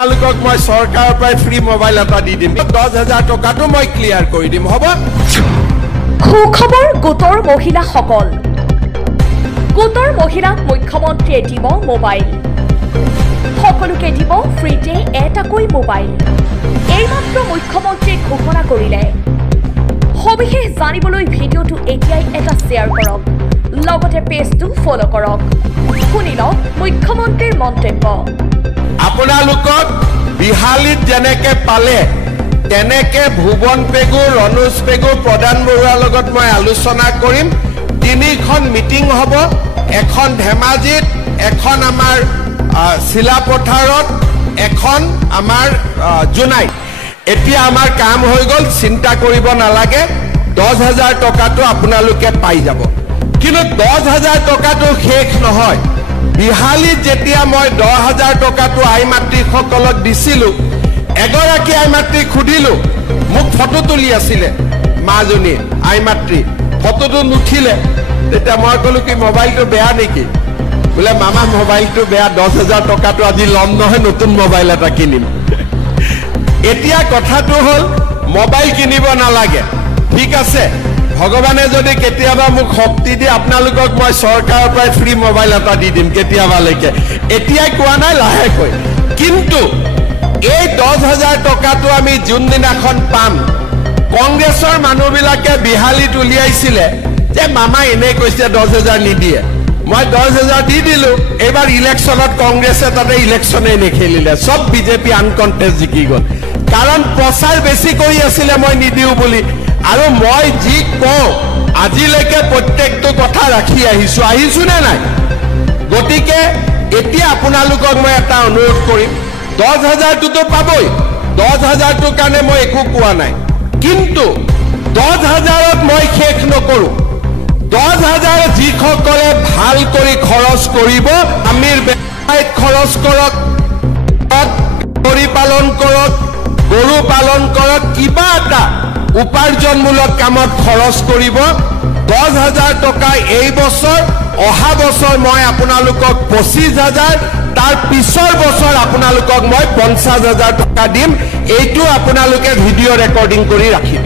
আপোনালোকক মই চৰকাৰৰ পৰা ফ্ৰী মোবাইল এটা দি দিম 10,000 টকাটো মই ক্লিয়াৰ কৰি দিম হ'ব সুখবৰ গোটৰ মহিলাসকল গোটৰ মহিলাক মুখ্যমন্ত্ৰীয়ে দিব মোবাইল সকলোকে দিব ফ্ৰীতে এটাকৈ মোবাইল এইমাত্ৰ মুখ্যমন্ত্ৰীয়ে ঘোষণা কৰিলে সবিশেষ জানিবলৈ ভিডিঅ'টো এতিয়াই এটা শ্বেয়াৰ কৰক লগতে পেজটো ফলো কৰক শুনি লওক মুখ্যমন্ত্ৰীৰ মন্তব্য আপোনালোকক বিহালীত যেনেকে পালে তেনেকে ভুৱন পেগু ৰনোজ পেগু প্ৰধান বৰুৱাৰ লগত মই আলোচনা কৰিম তিনিখন মিটিং হ'ব এখন ধেমাজিত এখন আমাৰ শিলাপথাৰত এখন আমাৰ জুনাই এতিয়া আমাৰ কাম হৈ গ'ল চিন্তা কৰিব নালাগে 10,000 টকাটো আপোনালোকে পাই যাব কিন্তু 10,000 টকাটো শেষ নহয় বিহালীত যেতিয়া মই 10,000 টকাটো আই মাতৃসকলক দিছিলোঁ এগৰাকী আই মাতৃক সুধিলোঁ মোক ফটো তুলি আছিলে মাজনী আই মাতৃ ফটোটো নুঠিলে তেতিয়া মই ক'লোঁ কি মোবাইলটো বেয়া নেকি বোলে মামা মোবাইলটো বেয়া 10,000 টকাটো আজি ল'ম নহয় নতুন মোবাইল এটা কিনিম এতিয়া কথাটো হ'ল মোবাইল কিনিব নালাগে ঠিক আছে ভগৱানে যদি কেতিয়াবা মোক শক্তি দিয়ে আপোনালোকক মই চৰকাৰৰ পৰা ফ্ৰী মোবাইল এটা দি দিম কেতিয়াবালৈকে এতিয়াই কোৱা নাই লাহেকৈ কিন্তু এই 10,000 টকাটো আমি যোনদিনাখন পাম কংগ্ৰেছৰ মানুহবিলাকে বিহালীত উলিয়াইছিলে যে মামা এনেই কৈছে 10,000 নিদিয়ে মই 10,000 দি দিলোঁ এইবাৰ ইলেকশ্যনত কংগ্ৰেছে তাতে ইলেকশ্যনেই নেখেলিলে চব বিজেপি আনকণ্টেষ্ট জিকি গ'ল কাৰণ প্ৰচাৰ বেছি কৰি আছিলে মই নিদিওঁ বুলি আৰু মই যি কওঁ আজিলৈকে প্ৰত্যেকটো কথা ৰাখি আহিছোঁ নে নাই গতিকে এতিয়া আপোনালোকক মই এটা অনুৰোধ কৰিম 10,000টোতো পাবই 10,000টোৰ কাৰণে মই একো কোৱা নাই কিন্তু 10,000ত মই শেষ নকৰোঁ 10,000 যিসকলে ভাল কৰি খৰচ কৰিব আমিৰ ব্যৱসায়ত খৰচ কৰক কৰি পালন কৰক গৰু পালন কৰক কিবা এটা উপাৰ্জনমূলক কামত খৰচ কৰিব 10,000 টকা এই বছৰ অহা বছৰ মই আপোনালোকক 25,000 তাৰ পিছৰ বছৰ আপোনালোকক মই 50,000 টকা দিম এইটো আপোনালোকে ভিডিঅ' ৰেকৰ্ডিং কৰি ৰাখিব